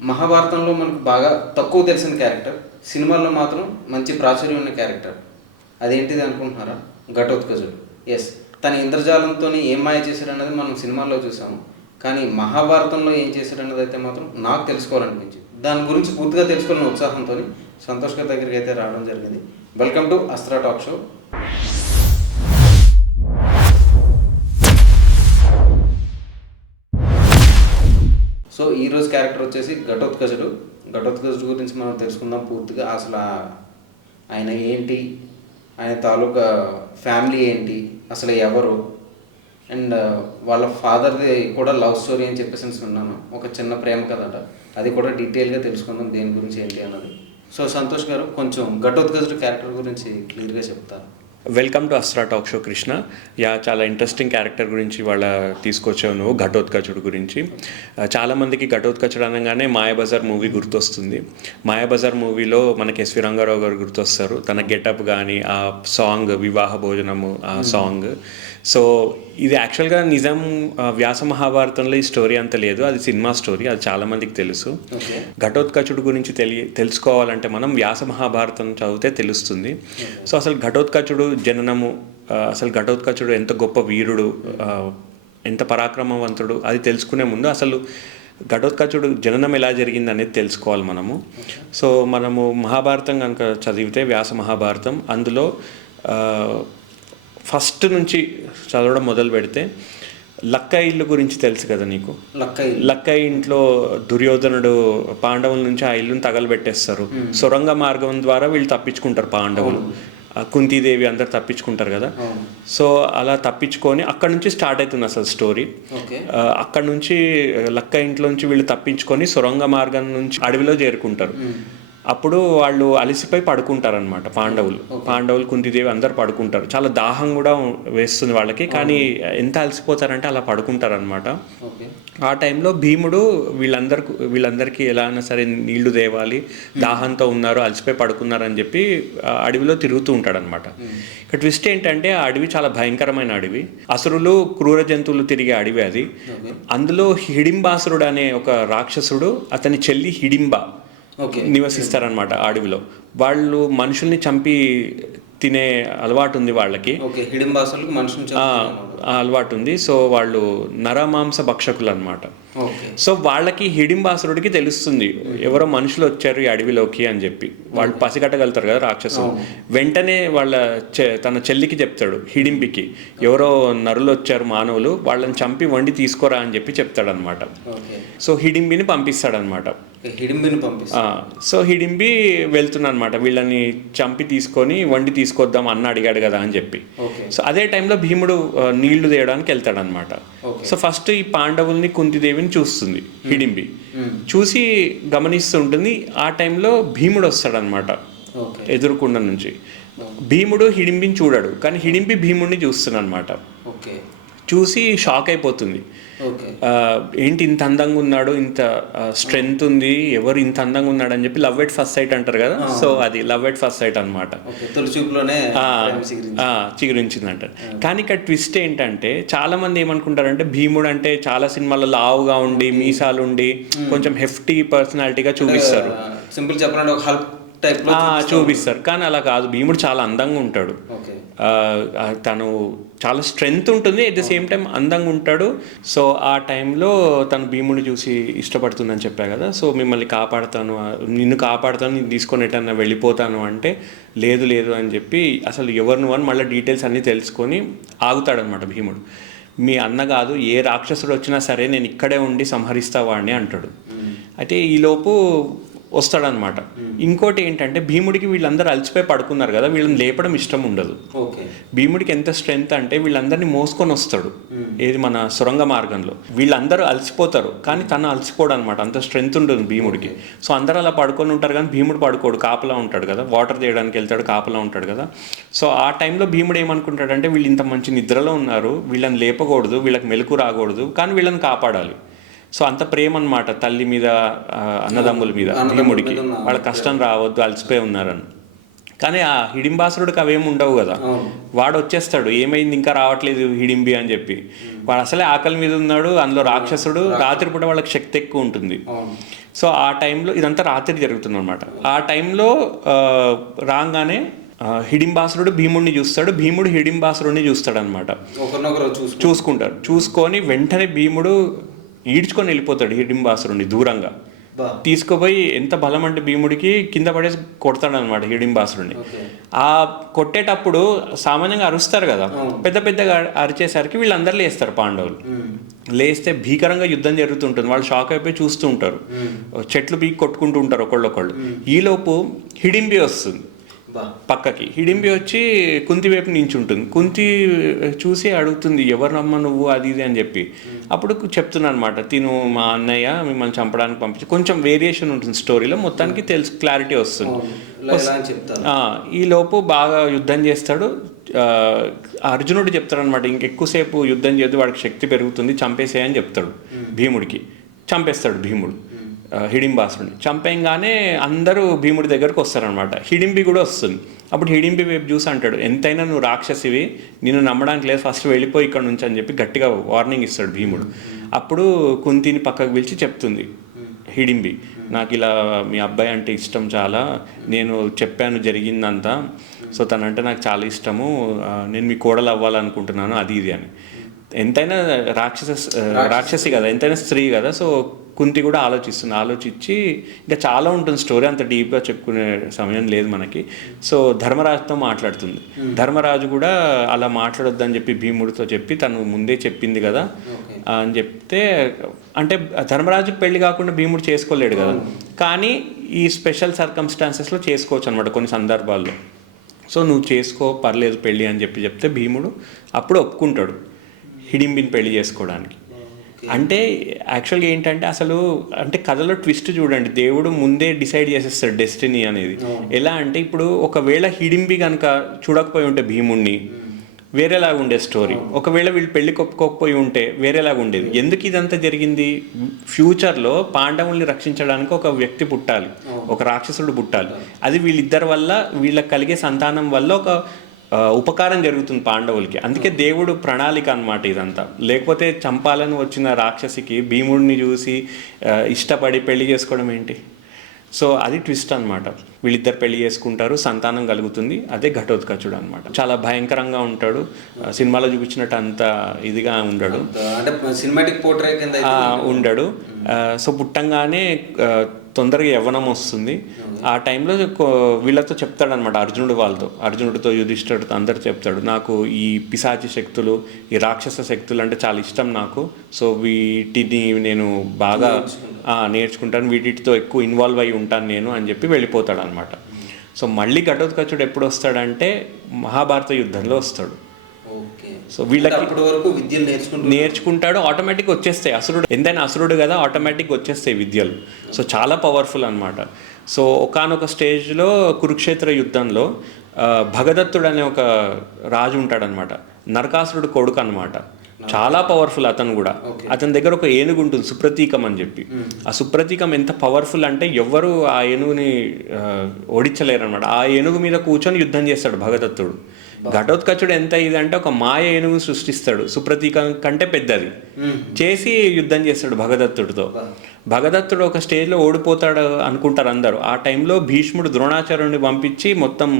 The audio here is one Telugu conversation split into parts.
మహాభారతంలో మనకు బాగా తక్కువ తెలిసిన క్యారెక్టర్, సినిమాల్లో మాత్రం మంచి ప్రాచుర్యం ఉన్న క్యారెక్టర్. అదేంటిది అనుకుంటున్నారా? ఘటోత్కచుడు. ఎస్, తన ఇంద్రజాలంతో ఏం మాయ చేశాడన్నది మనం సినిమాల్లో చూసాము. కానీ మహాభారతంలో ఏం చేశాడన్నది అయితే మాత్రం నాకు తెలుసుకోవాలనిపించింది. దాని గురించి పూర్తిగా తెలుసుకోవాలన్న ఉత్సాహంతో సంతోష్ గారి దగ్గరికి అయితే రావడం జరిగింది. Welcome to Astra talk show. So ఈరోజు క్యారెక్టర్ వచ్చేసి ఘటోత్కచుడు. ఘటోత్కచుడు గురించి మనం తెలుసుకుందాం పూర్తిగా. అసలు ఆయన ఏంటి, ఆయన తాలూకా ఫ్యామిలీ ఏంటి, అసలు ఎవరు, అండ్ వాళ్ళ ఫాదర్ది కూడా లవ్ స్టోరీ అని చెప్పేసి విన్నాను. ఒక చిన్న ప్రేమ కథ అట. అది కూడా డీటెయిల్గా తెలుసుకుందాం దేని గురించి ఏంటి అన్నది. సో సంతోష్ గారు కొంచెం ఘటోత్కచుడు క్యారెక్టర్ గురించి క్లియర్గా చెప్తారు. Welcome to Astra talk show Krishna. చాలా ఇంట్రెస్టింగ్ క్యారెక్టర్ గురించి వాళ్ళ తీసుకొచ్చావు నువ్వు, ఘటోత్కచుడు గురించి. చాలామందికి ఘటోత్కచుడు అనగానే మాయాబజార్ మూవీ గుర్తొస్తుంది. మాయాబజార్ మూవీలో మనకి ఎస్వి రంగారావు గారు గుర్తొస్తారు. తన గెటప్ కానీ ఆ సాంగ్ వివాహ భోజనము ఆ సాంగ్. సో ఇది యాక్చువల్గా నిజం వ్యాస మహాభారతంలో ఈ స్టోరీ అంత లేదు, అది సినిమా స్టోరీ, అది చాలామందికి తెలుసు. ఘటోత్కచుడు గురించి తెలుసుకోవాలంటే మనం వ్యాస మహాభారతం చదివితే తెలుస్తుంది. సో అసలు ఘటోత్కచుడు జననము, అసలు ఘటోత్కచుడు ఎంత గొప్ప వీరుడు, ఎంత పరాక్రమవంతుడు, అది తెలుసుకునే ముందు అసలు ఘటోత్కచుడు జననం ఎలా జరిగింది అనేది తెలుసుకోవాలి మనము. సో మనము మహాభారతం కనుక చదివితే వ్యాస మహాభారతం, అందులో ఫస్ట్ నుంచి చదవడం మొదలు పెడితే లక్క ఇల్లు గురించి తెలుసు కదా నీకు. లక్క ఇంట్లో దుర్యోధనుడు పాండవుల నుంచి ఆ ఇల్లుని తగలబెట్టేస్తారు. సొరంగ మార్గం ద్వారా వీళ్ళు తప్పించుకుంటారు పాండవులు, కుంతీదేవి అందరు తప్పించుకుంటారు కదా. సో అలా తప్పించుకొని అక్కడ నుంచి స్టార్ట్ అవుతుంది అసలు స్టోరీ. అక్కడ నుంచి లక్క ఇంట్లో నుంచి వీళ్ళు తప్పించుకొని సొరంగ మార్గం నుంచి అడవిలో చేరుకుంటారు. అప్పుడు వాళ్ళు అలసిపోయి పడుకుంటారనమాట. పాండవులు కుంతీదేవి అందరు పడుకుంటారు. చాలా దాహం కూడా వేస్తుంది వాళ్ళకి, కానీ ఎంత అలసిపోతారంటే అలా పడుకుంటారనమాట. ఆ టైంలో భీముడు వీళ్ళందరికీ ఎలా అయినా సరే నీళ్లు తేవాలి, దాహంతో ఉన్నారు, అలసిపోయి పడుకున్నారని చెప్పి అడవిలో తిరుగుతూ ఉంటాడనమాట. ఇక్కడ ట్విస్ట్ ఏంటంటే ఆ అడవి చాలా భయంకరమైన అడవి, అసురులు క్రూర జంతువులు తిరిగే అడవి అది. అందులో హిడింబాసురుడు అనే ఒక రాక్షసుడు, అతని చెల్లి హిడింబ నివసిస్తారనమాట అడవిలో. వాళ్ళు మనుషుల్ని చంపి తినే అలవాటు ఉంది వాళ్ళకి, అలవాటు ఉంది. సో వాళ్ళు నరమాంస భక్షకులు అనమాట. సో వాళ్ళకి హిడింబాసురుడికి తెలుస్తుంది ఎవరో మనుషులు వచ్చారు ఈ అడవిలోకి అని చెప్పి. వాళ్ళు పసిగట్టగలుగుతారు కదా రాక్షసులు. వెంటనే తన చెల్లికి చెప్తాడు, హిడింబికి, ఎవరో నరులు వచ్చారు మానవులు, వాళ్ళని చంపి వండి తీసుకోరా అని చెప్పి చెప్తాడనమాట. సో హిడింబిని పంపిస్తాడనమాట. సో హిడింబి వెళ్తున్నా అనమాట, వీళ్ళని చంపి తీసుకొని వండి తీసుకొద్దాం అన్న అడిగాడు కదా అని చెప్పి. సో అదే టైంలో భీముడు నీళ్లు తేయడానికి వెళ్తాడనమాట. సో ఫస్ట్ ఈ పాండవుల్ని కుంతిదేవిని చూస్తుంది హిడింబి, చూసి గమనిస్తూ ఉంటుంది. ఆ టైంలో భీముడు వస్తాడనమాట ఎదురుకుండా నుంచి. భీముడు హిడింబిని చూడాడు, కానీ హిడింబి భీముడిని చూస్తున్నాడనమాట. చూసి షాక్ అయిపోతుంది, ఏంటి ఇంత అందంగా ఉన్నాడు, ఇంత స్ట్రెంగ్త్ ఉంది, ఎవరు ఇంత అందంగా ఉన్నాడు అని చెప్పి. లవ్ ఎట్ ఫస్ట్ సైట్ అంటారు కదా, సో అది లవ్ ఎట్ ఫస్ట్ సైట్ అనమాట, చిగురించిందంట. కానీ ఇక్కడ ట్విస్ట్ ఏంటంటే చాలా మంది ఏమనుకుంటారంటే భీముడు అంటే చాలా సినిమాల్లో లావుగా ఉండి మీసాలు ఉండి కొంచెం హెఫ్టీ పర్సనాలిటీగా చూపిస్తారు, సింపుల్ చెప్పాలంటే ఒక హల్క్ చూపిస్తారు. కానీ అలా కాదు, భీముడు చాలా అందంగా ఉంటాడు, తను చాలా స్ట్రెంగ్త్ ఉంటుంది, అట్ ద సేమ్ టైం అందంగా ఉంటాడు. సో ఆ టైంలో తను భీముడిని చూసి ఇష్టపడుతుందని చెప్పా కదా. సో నిన్ను కాపాడుతాను, నేను తీసుకొని ఎటన్నా వెళ్ళిపోతాను అంటే లేదు లేదు అని చెప్పి అసలు ఎవరిని అని మళ్ళీ డీటెయిల్స్ అన్నీ తెలుసుకొని ఆగుతాడనమాట భీముడు. మీ అన్న కాదు, ఏ రాక్షసుడు వచ్చినా సరే నేను ఇక్కడే ఉండి సంహరిస్తా వాడిని అంటాడు. అయితే ఈలోపు వస్తాడనమాట. ఇంకోటి ఏంటంటే భీముడికి వీళ్ళందరూ అలసిపోయి పడుకున్నారు కదా, వీళ్ళని లేపడం ఇష్టం ఉండదు. భీముడికి ఎంత స్ట్రెంగ్త్ అంటే వీళ్ళందరినీ మోసుకొని వస్తాడు, ఏది మన సొరంగ మార్గంలో. వీళ్ళందరూ అలసిపోతారు కానీ తను అలసిపోడు అనమాట, అంత స్ట్రెంగ్త్ ఉంటుంది భీముడికి. సో అందరూ అలా పడుకొని ఉంటారు కానీ భీముడు పడుకోడు, కాపలా ఉంటాడు కదా, వాటర్ తీయడానికి వెళ్తాడు, కాపలా ఉంటాడు కదా. సో ఆ టైంలో భీముడు ఏమనుకుంటాడంటే వీళ్ళు ఇంత మంచి నిద్రలో ఉన్నారు, వీళ్ళని లేపకూడదు, వీళ్ళకి మెలకు రాకూడదు, కానీ వీళ్ళని కాపాడాలి. సో అంత ప్రేమ అనమాట తల్లి మీద, అన్నదమ్ముల మీద భీముడికి. వాళ్ళ కష్టం రావద్దు, అలసిపోయి ఉన్నారని. కానీ ఆ హిడింబాసురుడికి అవేమి ఉండవు కదా. వాడు వచ్చేస్తాడు, ఏమైంది ఇంకా రావట్లేదు హిడింబి అని చెప్పి. వాడు అసలే ఆకలి మీద ఉన్నాడు, అందులో రాక్షసుడు, రాత్రిపూట వాళ్ళకి శక్తి ఎక్కువ ఉంటుంది. సో ఆ టైంలో ఇదంతా రాత్రి జరుగుతుంది అనమాట. ఆ టైంలో రాగానే హిడింబాసురుడు భీముడిని చూస్తాడు, భీముడు హిడింబాసురుడిని చూస్తాడు అనమాట. చూసుకుంటారు. చూసుకొని వెంటనే భీముడు ఈడ్చుకొని వెళ్ళిపోతాడు హిడింబాసురుడిని దూరంగా తీసుకుపోయి. ఎంత బలం అంటే భీముడికి కింద పడేసి కొడతాడు అనమాట హిడింబాసురుడిని. ఆ కొట్టేటప్పుడు సామాన్యంగా అరుస్తారు కదా, పెద్ద పెద్దగా అరిచేసరికి వీళ్ళందరూ లేస్తారు పాండవులు. లేస్తే భీకరంగా యుద్ధం జరుగుతుంటుంది. వాళ్ళు షాక్ అయిపోయి చూస్తూ ఉంటారు, చెట్లు పీకి కొట్టుకుంటూ ఉంటారు ఒకళ్ళొకళ్ళు. ఈలోపు హిడింబి వస్తుంది పక్కకి. హిడింబి వచ్చి కుంతి వైపు నించుంటుంది. కుంతి చూసి అడుగుతుంది, ఎవరినమ్మ నువ్వు అది ఇది అని చెప్పి. అప్పుడు చెప్తున్నాను అనమాట, తిను మా అన్నయ్య మిమ్మల్ని చంపడానికి పంపించి. కొంచెం వేరియేషన్ ఉంటుంది స్టోరీలో, మొత్తానికి క్లారిటీ వస్తుంది. ఈ లోపు బాగా యుద్ధం చేస్తాడు. అర్జునుడు చెప్తాడు అనమాట, ఇంకెక్కువసేపు యుద్ధం చేద్దు, వాడికి శక్తి పెరుగుతుంది, చంపేసేయని చెప్తాడు భీముడికి. చంపేస్తాడు భీముడు హిడింబాసుడిని. చంపేయంగానే అందరూ భీముడి దగ్గరకు వస్తారనమాట. హిడింబి కూడా వస్తుంది. అప్పుడు హిడింబి వైపు చూసి అంటాడు, ఎంతైనా నువ్వు రాక్షసివి, నిన్ను నమ్మడానికి లేదు, ఫస్ట్ వెళ్ళిపోయి ఇక్కడ నుంచి అని చెప్పి గట్టిగా వార్నింగ్ ఇస్తాడు భీముడు. అప్పుడు కుంతిని పక్కకు పిలిచి చెప్తుంది హిడింబి, నాకు ఇలా మీ అబ్బాయి అంటే ఇష్టం చాలా, నేను చెప్పాను జరిగిందంతా, సో తనంటే నాకు చాలా ఇష్టము, నేను మీ కోడలు అవ్వాలనుకుంటున్నాను అది ఇది అని. ఎంతైనా రాక్షసి కదా, ఎంతైనా స్త్రీ కదా. సో కుంతి కూడా ఆలోచించి ఇంకా చాలా ఉంటుంది స్టోరీ, అంత డీప్గా చెప్పుకునే సమయం లేదు మనకి. సో ధర్మరాజుతో మాట్లాడుతుంది. ధర్మరాజు కూడా అలా మాట్లాడొద్దని చెప్పి భీముడితో చెప్పి, తను ముందే చెప్పింది కదా అని చెప్తే, అంటే ధర్మరాజుకి పెళ్లి కాకుండా భీముడు చేసుకోలేడు కదా, కానీ ఈ స్పెషల్ సర్కమ్స్టాన్సెస్లో చేసుకోవచ్చు అనమాట కొన్ని సందర్భాల్లో. సో నువ్వు చేసుకో పర్లేదు పెళ్ళి అని చెప్తే భీముడు అప్పుడు ఒప్పుకుంటాడు హిడింబిని పెళ్లి చేసుకోవడానికి. అంటే యాక్చువల్గా ఏంటంటే అసలు అంటే కథలో ట్విస్ట్ చూడండి, దేవుడు ముందే డిసైడ్ చేసేస్తాడు డెస్టినీ అనేది. ఎలా అంటే ఇప్పుడు ఒకవేళ హిడింబి కనుక చూడకపోయి ఉంటే భీముడిని, వేరేలాగా ఉండే స్టోరీ. ఒకవేళ వీళ్ళు పెళ్లి కొప్పుకోకపోయి ఉంటే వేరేలాగా ఉండేది. ఎందుకు ఇదంతా జరిగింది? ఫ్యూచర్లో పాండవుల్ని రక్షించడానికి ఒక వ్యక్తి పుట్టాలి, ఒక రాక్షసుడు పుట్టాలి. అది వీళ్ళిద్దరి వల్ల, వీళ్ళకి కలిగే సంతానం వల్ల ఒక ఉపకారం జరుగుతుంది పాండవులకి. అందుకే దేవుడు ప్రణాళిక అన్నమాట ఇదంతా. లేకపోతే చంపాలని వచ్చిన రాక్షసికి భీముడిని చూసి ఇష్టపడి పెళ్లి చేసుకోవడం ఏంటి? సో అది ట్విస్ట్ అనమాట. వీళ్ళిద్దరు పెళ్లి చేసుకుంటారు, సంతానం కలుగుతుంది. అదే ఘటోత్కచుడు అనమాట. చాలా భయంకరంగా ఉంటాడు, సినిమాలో చూపించినట్టు అంత ఇదిగా ఉండడు, ఉండడు. సో పుట్టంగానే తొందరగా యవ్వనం వస్తుంది. ఆ టైంలో వీళ్ళతో చెప్తాడనమాట అర్జునుడితో యుధిష్ఠిరుడితో అందరు చెప్తాడు, నాకు ఈ పిశాచి శక్తులు, ఈ రాక్షస శక్తులు అంటే చాలా ఇష్టం నాకు. సో వీటిని నేను బాగా నేర్చుకుంటాను, వీటితో ఎక్కువ ఇన్వాల్వ్ అయి ఉంటాను నేను అని చెప్పి వెళ్ళిపోతాడు అనమాట. సో మళ్ళీ ఘటోత్కచుడు ఎప్పుడు వస్తాడంటే మహాభారత యుద్ధంలో వస్తాడు. సో వీళ్ళకి నేర్చుకుంటాడు, ఆటోమేటిక్గా వచ్చేస్తాయి. ఎంతైనా అసురుడు కదా, ఆటోమేటిక్గా వచ్చేస్తాయి విద్యలు. సో చాలా పవర్ఫుల్ అనమాట. సో ఒకానొక స్టేజ్లో కురుక్షేత్ర యుద్ధంలో భగదత్తుడు అనే ఒక రాజు ఉంటాడనమాట, నరకాసురుడు కొడుకు అనమాట. చాలా పవర్ఫుల్ అతను కూడా. అతని దగ్గర ఒక ఏనుగు ఉంటుంది సుప్రతీకం అని చెప్పి. ఆ సుప్రతీకం ఎంత పవర్ఫుల్ అంటే ఎవ్వరు ఆ ఏనుగుని ఓడించలేరు అనమాట. ఆ ఏనుగు మీద కూర్చొని యుద్ధం చేస్తాడు భగదత్తుడు. ఘటోత్కచుడు ఎంత ఇదంటే ఒక మాయ ఏనుగును సృష్టిస్తాడు, సుప్రతీకం కంటే పెద్దది, చేసి యుద్ధం చేస్తాడు భగదత్తుడితో. భగదత్తుడు ఒక స్టేజ్లో ఓడిపోతాడు అనుకుంటారు అందరూ. ఆ టైంలో భీష్ముడు ద్రోణాచార్యుడిని పంపించి మొత్తం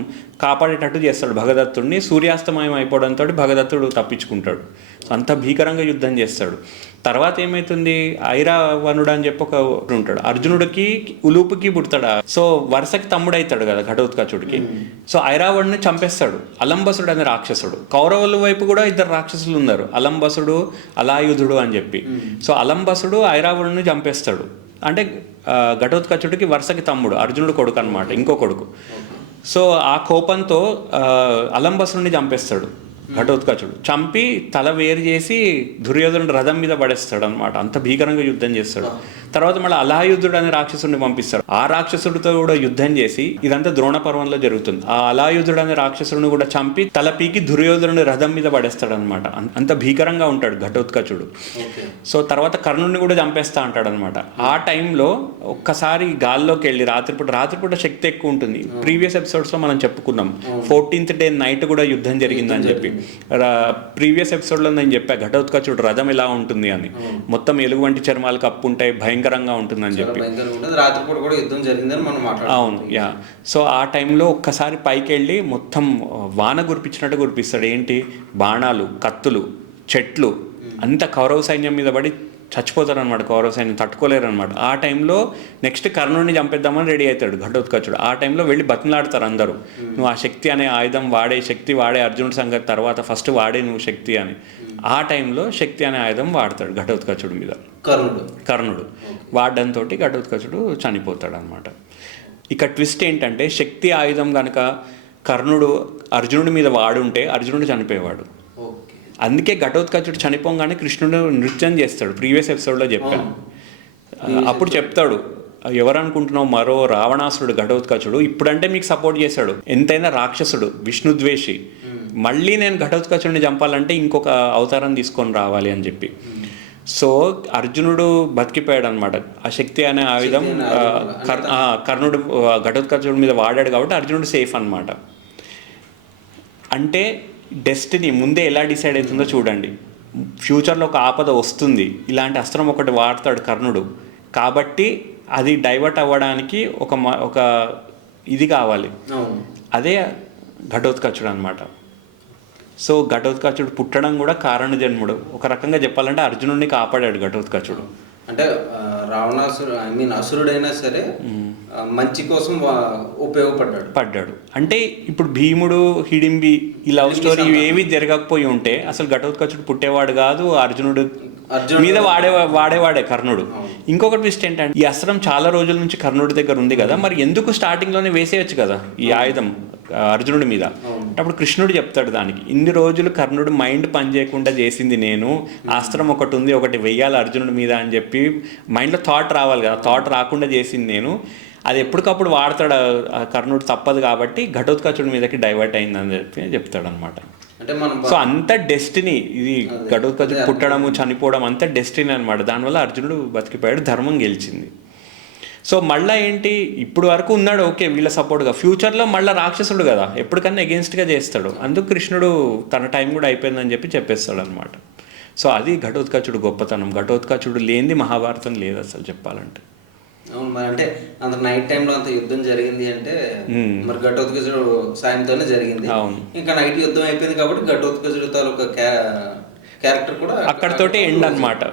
కాపాడేటట్టు చేస్తాడు భగదత్తుడిని. సూర్యాస్తమయం అయిపోవడంతో భగదత్తుడు తప్పించుకుంటాడు. అంత భీకరంగా యుద్ధం చేస్తాడు. తర్వాత ఏమవుతుంది, ఐరావణుడు అని చెప్పి ఒక ఉంటాడు, అర్జునుడికి ఉలూపుకి పుడతాడు. సో వరుసకి తమ్ముడు అవుతాడు కదా ఘటోత్కచుడికి. సో ఐరావణుని చంపేస్తాడు అలంబసుడు అనే రాక్షసుడు. కౌరవుల వైపు కూడా ఇద్దరు రాక్షసులు ఉన్నారు, అలంబసుడు అలాయుధుడు అని చెప్పి. సో అలంబసుడు ఐరావణుని చంపేస్తాడు. అంటే ఘటోత్కచుడికి వరుసకి తమ్ముడు, అర్జునుడు కొడుకు అనమాట, ఇంకో కొడుకు. సో ఆ కోపంతో అలంబసుడిని చంపేస్తాడు ఘటోత్కచుడు చంపి తల వేరు చేసి దుర్యోధనుడు రథం మీద పడేస్తాడు అనమాట. అంత భీకరంగా యుద్ధం చేస్తాడు. తర్వాత మళ్ళీ అలాయుధుడు అనే రాక్షసుడిని పంపిస్తాడు. ఆ రాక్షసుడితో కూడా యుద్ధం చేసి, ఇదంతా ద్రోణ పర్వంలో జరుగుతుంది, ఆ అలాయుధుడు అనే రాక్షసుడిని కూడా చంపి తల పీకి దుర్యోధనుడు రథం మీద పడేస్తాడు అనమాట. అంత భీకరంగా ఉంటాడు ఘటోత్కచుడు. సో తర్వాత కర్ణుడిని కూడా చంపేస్తా అంటాడు అనమాట. ఆ టైంలో ఒక్కసారి గాల్లోకి వెళ్ళి రాత్రిపూట శక్తి ఎక్కువ ఉంటుంది. ప్రీవియస్ ఎపిసోడ్స్లో మనం చెప్పుకున్నాం 14th డే నైట్ కూడా యుద్ధం జరిగిందని చెప్పి. ప్రీవియస్ ఎపిసోడ్లో నేను చెప్పా ఘటోత్కచుడు రథం ఎలా ఉంటుంది అని. మొత్తం ఎలుగు వంటి చర్మాలు కప్పు ఉంటాయి, భయంకరంగా ఉంటుందని చెప్పి. అవును, యా. సో ఆ టైంలో ఒక్కసారి పైకి వెళ్ళి మొత్తం వాన కురిపించినట్టు కురిపిస్తాడు. ఏంటి, బాణాలు, కత్తులు, చెట్లు, అంత కౌరవ సైన్యం మీద పడి చచ్చిపోతారు అనమాట. కౌరవ సైన్యం తట్టుకోలేరు అనమాట. ఆ టైంలో నెక్స్ట్ కర్ణుడిని చంపేద్దామని రెడీ అవుతాడు ఘటోత్కచుడు. ఆ టైంలో వెళ్ళి బతిమలాడతారు అందరూ, నువ్వు ఆ శక్తి అనే ఆయుధం వాడే, శక్తి వాడే, అర్జునుడి సంగతి తర్వాత ఫస్ట్ వాడే నువ్వు శక్తి అని. ఆ టైంలో శక్తి అనే ఆయుధం వాడతాడు ఘటోత్కచుడి మీద కర్ణుడు. వాడడంతో ఘటోత్కచుడు చనిపోతాడు అనమాట. ఇక ట్విస్ట్ ఏంటంటే, శక్తి ఆయుధం కనుక కర్ణుడు అర్జునుడి మీద వాడుంటే అర్జునుడు చనిపోయేవాడు. అందుకే ఘటోత్కచుడు చనిపోగానే కృష్ణుడు నృత్యం చేస్తాడు. ప్రీవియస్ ఎపిసోడ్లో చెప్పాను. అప్పుడు చెప్తాడు, ఎవరనుకుంటున్నావు, మరో రావణాసురుడు ఘటోత్కచుడు. ఇప్పుడంటే మీకు సపోర్ట్ చేశాడు, ఎంతైనా రాక్షసుడు, విష్ణుద్వేషి. మళ్ళీ నేను ఘటోత్కచుడిని చంపాలంటే ఇంకొక అవతారం తీసుకొని రావాలి అని చెప్పి. సో అర్జునుడు బతికిపోయాడు అనమాట. ఆ శక్తి అనే ఆయుధం కర్ణుడు ఘటోత్కచుడి మీద వాడాడు కాబట్టి అర్జునుడు సేఫ్ అనమాట. అంటే డెస్టినీ ముందే ఎలా డిసైడ్ అవుతుందో చూడండి. ఫ్యూచర్లో ఒక ఆపద వస్తుంది, ఇలాంటి అస్త్రం ఒకటి వాడతాడు కర్ణుడు, కాబట్టి అది డైవర్ట్ అవ్వడానికి ఒక ఇది కావాలి. అదే ఘటోత్కచుడు అనమాట. సో ఘటోత్కచుడు పుట్టడం కూడా కారణ జన్ముడు. ఒక రకంగా చెప్పాలంటే అర్జునుడిని కాపాడాడు ఘటోత్కచుడు. అంటే అసురుడైనా సరే మంచి కోసం ఉపయోగపడ్డాడు. అంటే ఇప్పుడు భీముడు, హిడింబి ఈ లవ్ స్టోరీ ఏవి జరగకపోయి ఉంటే అసలు ఘటోత్కచుడు పుట్టేవాడు కాదు. అర్జునుడు మీద వాడేవాడే కర్ణుడు. ఇంకొక ట్విస్ట్ ఏంటంటే, ఈ అస్త్రం చాలా రోజుల నుంచి కర్ణుడి దగ్గర ఉంది కదా, మరి ఎందుకు స్టార్టింగ్లోనే వేసేయచ్చు కదా ఈ ఆయుధం అర్జునుడి మీద. అప్పుడు కృష్ణుడు చెప్తాడు దానికి, ఇన్ని రోజులు కర్ణుడు మైండ్ పనిచేయకుండా చేసింది నేను, అస్త్రం ఒకటి ఉంది, ఒకటి వెయ్యాలి అర్జునుడి మీద అని చెప్పి మైండ్లో థాట్ రావాలి కదా, థాట్ రాకుండా చేసింది నేను, అది ఎప్పటికప్పుడు వాడతాడు కర్ణుడు, తప్పదు కాబట్టి ఘటోత్కచుడి మీదకి డైవర్ట్ అయిందని చెప్పి చెప్తాడు అనమాట. సో అంత డెస్టినీ ఇది, ఘటోత్కచుడు పుట్టడము చనిపోవడం అంత డెస్టినీ అనమాట. దానివల్ల అర్జునుడు బతికిపోయాడు, ధర్మం గెలిచింది. సో మళ్ళీ ఏంటి, ఇప్పుడు వరకు ఉన్నాడు ఓకే వీళ్ళ సపోర్ట్గా, ఫ్యూచర్లో మళ్ళీ రాక్షసుడు కదా, ఎప్పటికన్నా ఎగెన్స్ట్గా చేస్తాడు. అందుకు కృష్ణుడు తన టైం కూడా అయిపోయిందని చెప్పి చెప్పేస్తాడు అనమాట. సో అది ఘటోత్కచుడు గొప్పతనం. ఘటోత్కచుడు లేనిది మహాభారతం లేదు అసలు చెప్పాలంటే. అవును, మరి అంటే అంత నైట్ టైంలో అంత యుద్ధం జరిగింది అంటే మరి ఘటోత్కచుడు సాయంతోనే జరిగింది. ఇంకా నైట్ యుద్ధం అయిపోయింది కాబట్టి ఘటోత్కచుడు తాలూకా క్యారెక్టర్ కూడా అక్కడతోటే ఎండ్ అనమాట.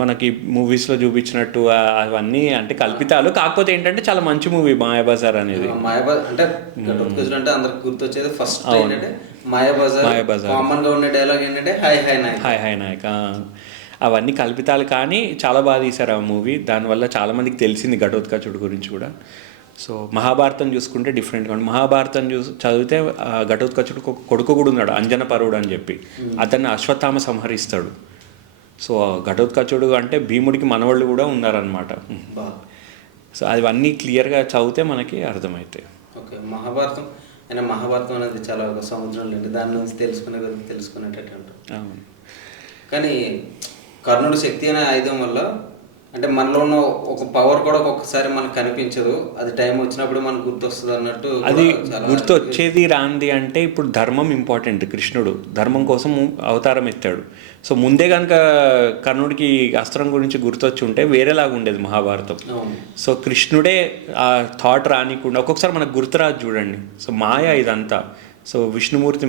మనకి మూవీస్లో చూపించినట్టు అవన్నీ అంటే కల్పితాలు, కాకపోతే ఏంటంటే చాలా మంచి మూవీ మాయాబజార్ అనేది. మాయాబజార్ అంటే ఘటోత్కచుడు అంటే అందరికి గుర్తొచ్చేది ఫస్ట్ ఏంటంటే మాయాబజార్. కామన్ గా ఉండే డైలాగ్ ఏంటంటే హాయ్ హాయ్ నాయక్. అవన్నీ కల్పితాలు కానీ చాలా బాగా తీశారు ఆ మూవీ. దానివల్ల చాలామందికి తెలిసింది ఘటోత్కచుడు గురించి కూడా. సో మహాభారతం చూసుకుంటే డిఫరెంట్గా ఉంది. మహాభారతం చదివితే ఘటోత్కచుడు కొడుకు కూడా ఉన్నాడు, అంజనపరుడు అని చెప్పి. అతన్ని అశ్వత్థామ సంహరిస్తాడు. సో ఘటోత్కచుడు అంటే భీముడికి మనవాళ్ళు కూడా ఉన్నారనమాట. సో అవన్నీ క్లియర్గా చదివితే మనకి అర్థమవుతాయి. ఓకే, మహాభారతం అనేది చాలా ఒక సముద్రం లేండి, దాని నుంచి తెలుసుకునేటట్టు. అవును, కానీ కర్ణుడు శక్తి అనే ఆయుధం వల్ల అంటే మనలో ఉన్న ఒక పవర్ కూడా ఒక్కొక్కసారి మనకు కనిపించదు, అది టైం వచ్చినప్పుడు మనకు గుర్తొస్తుంది అన్నట్టు. అది గుర్తు వచ్చేది రాంది అంటే ఇప్పుడు ధర్మం ఇంపార్టెంట్. కృష్ణుడు ధర్మం కోసం అవతారం ఎత్తాడు. సో ముందే కనుక కర్ణుడికి అస్త్రం గురించి గుర్తొచ్చి ఉంటే వేరేలాగా ఉండేది మహాభారతం. సో కృష్ణుడే ఆ థాట్ రానికుండా ఒక్కొక్కసారి మనకు గుర్తురాదు చూడండి. సో మాయ ఇదంతా. సో విష్ణుమూర్తి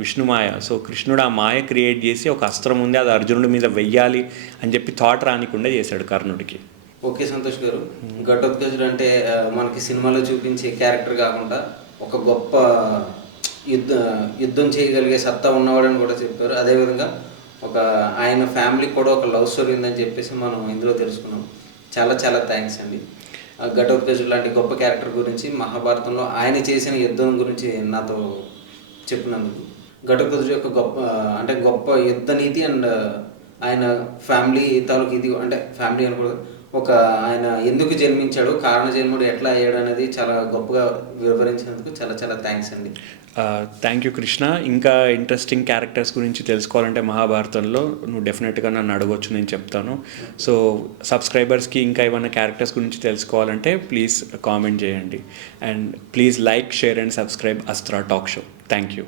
విష్ణు మాయ. సో కృష్ణుడు ఆ మాయ క్రియేట్ చేసి ఒక అస్త్రం ఉంది, అది అర్జునుడి మీద వెయ్యాలి అని చెప్పి థాట్ రానికుండా చేశాడు కర్ణుడికి. ఓకే సంతోష్ గారు, ఘటోత్కచుడు అంటే మనకి సినిమాలో చూపించే క్యారెక్టర్ కాకుండా ఒక గొప్ప యుద్ధం చేయగలిగే సత్తా ఉన్నవాడని కూడా చెప్పారు. అదేవిధంగా ఆయన ఫ్యామిలీకి కూడా ఒక లవ్ స్టోరీ ఉందని చెప్పేసి మనం ఇందులో తెలుసుకున్నాం. చాలా చాలా థ్యాంక్స్ అండి. ఘటోత్కచుడు లాంటి గొప్ప క్యారెక్టర్ గురించి, మహాభారతంలో ఆయన చేసిన యుద్ధం గురించి నాతో చెప్పినందుకు. ఘటోత్కచుడు యొక్క గొప్ప యుద్ధ నీతి అండ్ ఆయన ఫ్యామిలీ తాలూకు ఇది అంటే ఫ్యామిలీ అనకూడదు, ఒక ఆయన ఎందుకు జన్మించాడు, కారణ జన్ముడు ఎట్లా అయ్యాడు అనేది చాలా గొప్పగా వివరించినందుకు చాలా చాలా థ్యాంక్స్ అండి. Thank you Krishna. ఇంకా ఇంట్రెస్టింగ్ క్యారెక్టర్స్ గురించి తెలుసుకోవాలంటే మహాభారతంలో నువ్వు డెఫినెట్గా నన్ను అడగొచ్చు, నేను చెప్తాను. సో సబ్స్క్రైబర్స్కి ఇంకా ఏమైనా క్యారెక్టర్స్ గురించి తెలుసుకోవాలంటే ప్లీజ్ కామెంట్ చేయండి. And please like, share and subscribe Astra talk show. Thank you.